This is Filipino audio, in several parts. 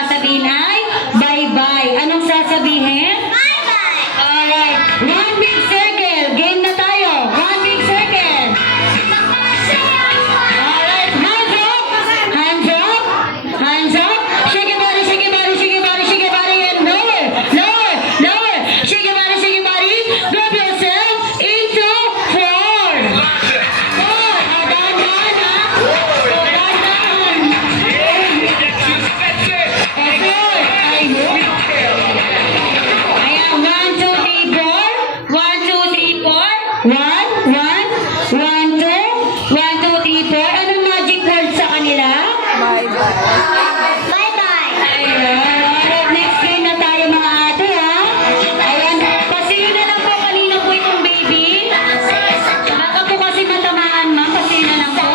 sasabihin ay bye-bye. Anong sasabihin? Bye-bye! Alright. One big circle. Game na tayo. One big circle. Alright. Hands up. Hands up. Hands up. Shake your body, shake your body, shake your body, shake your body, and lower, lower, lower. Shake your body, shake your body. Drop yourself into 4. 4. Dahan-dahan, ha? Dahan-dahan. Ayan, 1, 2, 3, 4. 1, 2, 3, 4. 1, 1, 1, 2, 1, 2, 3, 4. Anong magic word sa kanila? Bye-bye! Ayan, alright, next game na tayo mga ate, ha? Ayan, pasiyo na lang po kanina po itong baby. Baka po kasi matamaan, ma'am. Pasiyo na lang po.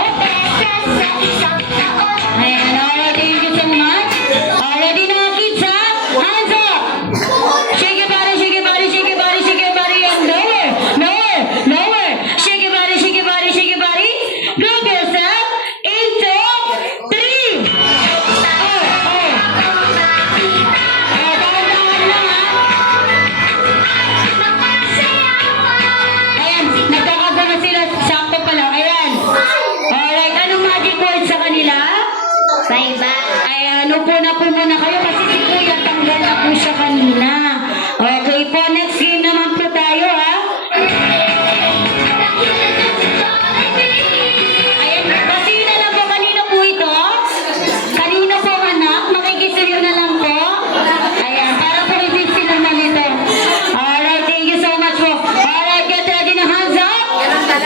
Ayan, alright, thank you so much. Already na kids, ha? Hands up! Shake your body, shake your body, shake your body, shake your body, and lower, lower, lower. Shake your body, shake your body, shake your body. Group yourself into 3. Dahan-dahan lang, ha? Ayan, nagkakago na sila. Sakto pa lang. Ayan. Alright, anong magic word sa kanila? Bye-bye! Ayan, upo na po muna kayo kasi si Kuya tanggal na po siya kanina. Okay po, next game naman po tayo, ha? Ayan, kasi na lang po, kanino po ito? Kanino po anak? Makikisuyo na lang po. Ayan, para po i-fix naman ito. Alright, thank you so much po. Alright, get ready na, hands up.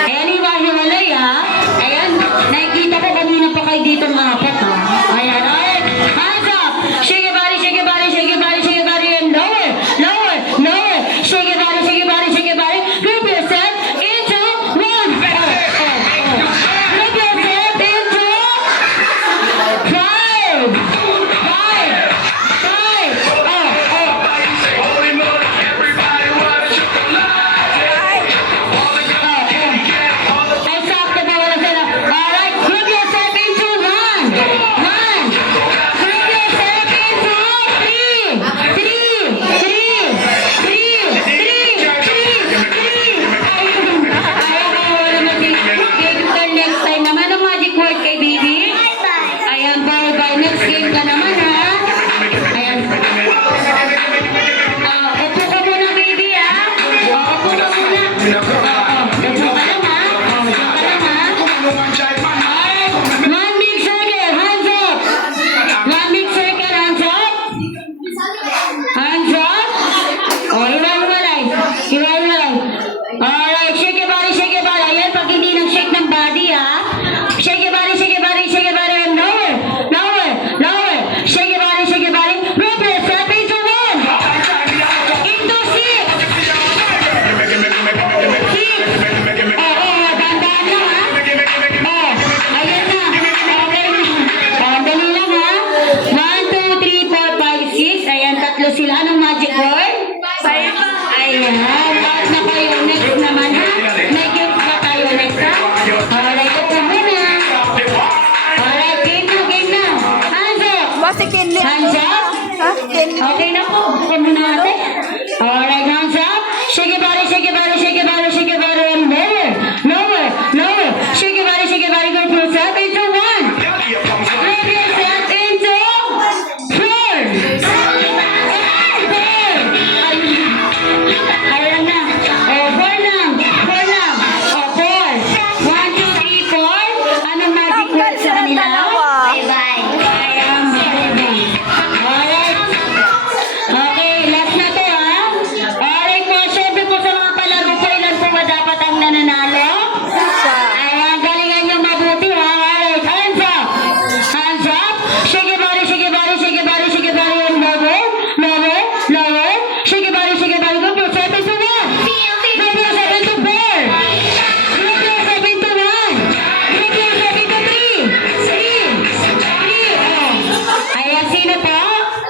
Ayan, iwahiwalay, ha? Ayan, nakikita ko kanina pa kayo dito mga apat, ha? Ayan, alright, hands up. Shake your body, shake your body, shake your body, shake your body, and lower, lower, lower. Shake your body, shake your body, shake your body. Group yourself into 1. Group yourself into 5. 5. 5. Ay, sakto ba wala sila? Alright, group yourself into 1. 1. Group yourself into 3. 3. Next time naman ang magic word kay baby. Ayan, bye-bye. Next game ka naman, ha? Ayan. Upo ka muna, baby, ha? Upo ka muna. Upo ka lang, ha? Alright. One big circle, hands up. One big circle, hands up. Hands up. Oh, iwalay. Iwalay. Alright, shake your body, shake your body. Ayan, pag hindi nang shake ng body, ha? Shake your body, shake your body, shake your body, and lower, lower, lower. Shake your body, shake your body. Group yourself into 1. Into 6. 6. Dandan lang, ha? Ayan na. Okay. Dali lang, ha? 1, 2, 3, 4, 5, 6. Ayan, tatlo sila. Anong magic word? Ayan. Out na kayo. Next naman, ha? May gift pa tayo next, ha? Alright, ito muna. Alright, game na, game na. Hands up. Hands up. Okay na po. Bukan muna natin. Alright, hands up. Shake your body, shake your body, shake your body, shake your body, and lower, lower, lower. Shake your body, group yourself into 1. Group yourself into 4. 4. Ayan na. Oh, 4 lang. 4 lang. Oh, 4. 1, 2, 3, 4. Anong magic word sa kanila? Bye-bye! Ayan, bye-bye. Alright. Okay, last na to, ha? Alright po, syempre po sa mga palaro po, ilan po ba dapat ang nananalo? Ayan, galingan nyo mabuti, ha? Alright, hands up. Hands up. Shake your body, shake your body, shake your body, shake your body, and lower, lower, lower. Shake your body, group yourself into 1. Group yourself into 4. Group yourself into 1. Group yourself into 3. 3. Ayan, sino po?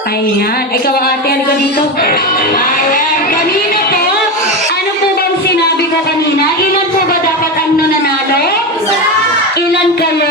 Ayan, ikaw ate, halika dito. Ayan, kanina po, ano po bang sinabi ko kanina? Ilan po ba dapat ang nananalo? Ilan kayo?